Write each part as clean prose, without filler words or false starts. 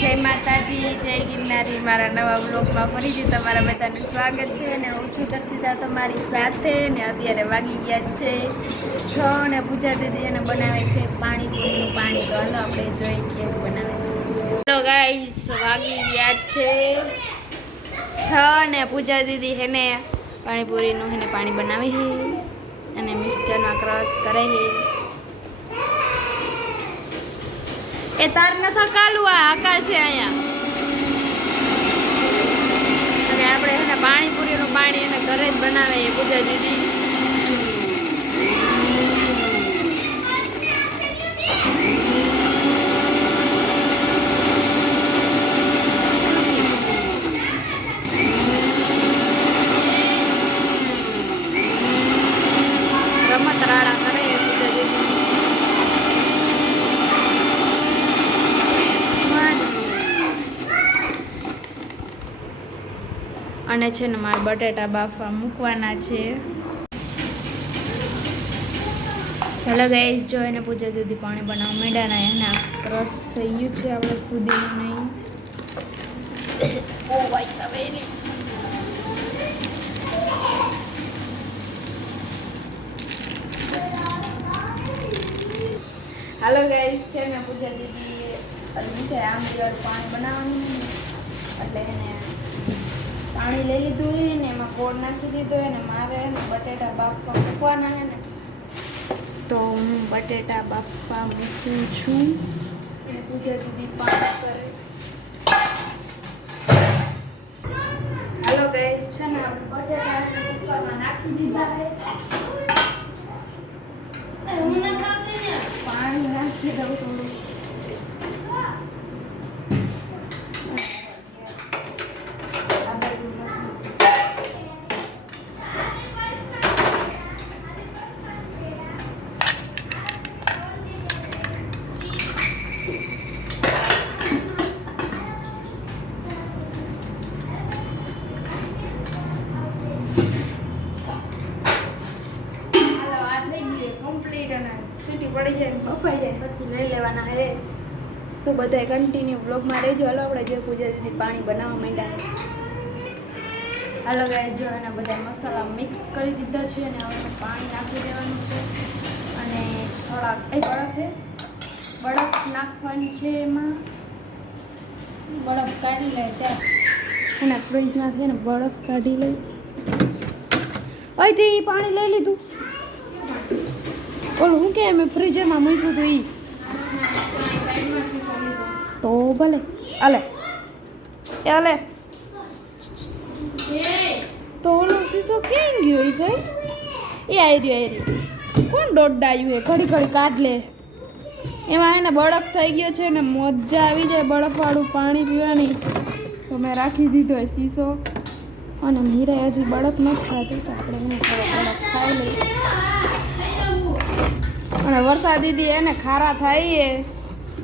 જય માતાજી, જય ગિરનારી। મારા નવા વ્લોગમાં ફરીથી તમારા બધાનું સ્વાગત છે અને હું છું દર્શિતા તમારી સાથે ને અત્યારે વાગી ગયા છે 6 અને પૂજા દીદી એને બનાવે છે પાણીપુરીનું પાણી। તો હાલો આપણે જોઈ કેવું બનાવે છે। હેલો ગાઈસ, વાગી ગયા છે 6 અને પૂજા દીદી હેને પાણીપુરીનું હેને પાણી બનાવે છે અને મિક્સરમાં ક્રશ કરે છે। એ તાર ન થકાલું આ આકાશ છે અહીંયા અને આપણે એને પાણીપુરીનું પાણી એને ઘરે જ બનાવે એ પૂજા દીદી। રમત રાડા કરે એ પૂજા દીદી। અને છે ને મારે બટેટા બાફવા મૂકવાના છે। હેલો ગાઈસ, જો એને પૂજા દીદી પાણી બનાવવા માંડ્યા એને ક્રશ થઈ ગયું છે આપણે ફુદીનું નહીં। ઓ ભાઈ સવેલી હાલો ગાઈસ, છે ને પૂજા દીદી આમ પાણી બનાવવાનું એટલે એને પાણી લઈ લીધું હોય ને એમાં ગોળ નાખી દીધો હોય ને મારે બટેટા બાફવા મૂકવાના છે ને તો હું બટેટા બાફવા મૂકું છું અને પૂજા દીદી પાણી કરે। હાલો ગાઈસ, છે ને બટેટા કુકરમાં નાખી દીધા છે, પાણી નાખી દઉં થોડું। સીટી પડી જાય બફાઈ જાય પછી લઈ લેવાના હે। તો બધા કન્ટિન્યુ વ્લોગમાં રહેજો। હાલો આપણે જે પૂજા દીદી પાણી બનાવવા માંડ્યા। હાલો ગાઈસ, જો એના બધા મસાલા મિક્સ કરી દીધા છે અને હવે પાણી નાખી દેવાનું છે અને થોડાક બરફ નાખવાની છે એમાં। બરફ કાઢી લે ચાલ એના ફ્રીજમાંથી ને બરફ કાઢી લઈ। અહીંથી પાણી લઈ લીધું ઓલું હું કે મેં ફ્રીઝરમાં મૂક્યું હતું ઈ તો ભલે હાલે હાલે તો ઓલો શીશો ક્યાં ગયો એ સાહેબ એ આવી રહ્યો કોણ દોડાયું એ ઘડી કાઢ લે એમાં એને બરફ થઈ ગયો છે ને મજા આવી જાય બરફવાળું પાણી પીવાની। તો મેં રાખી દીધો એ શીશો અને મીરા હજી બરફ નથી ખાધું તો આપણે એને થોડો બરફ ખાઈ લઈએ। અને વરસાદ દીદી એને ખારા થાય એ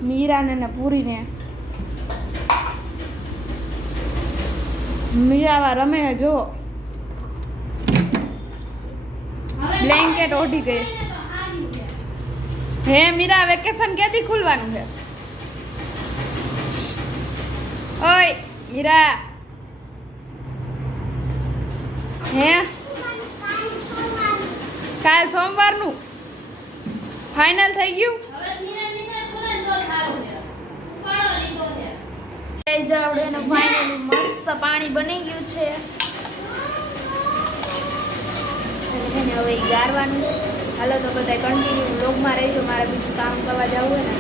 મીરાને ને પૂરીને મીરાવા રમે જો બ્લેન્કેટ ઓઢી ગઈ હે। મીરા વેકેશન ક્યાંથી ખુલવાનું છે? ઓય મીરા હે કાલ સોમવારનું ફાઇનલ થઈ ગયું? આપણે ફાઇનલી મસ્ત પાણી બની ગયું છે એને હવે ગારવાનું। હાલો તો બધા કન્ટિન્યુ વ્લોગમાં રહેજો, મારે બીજું કામ કરવા જવું હોય ને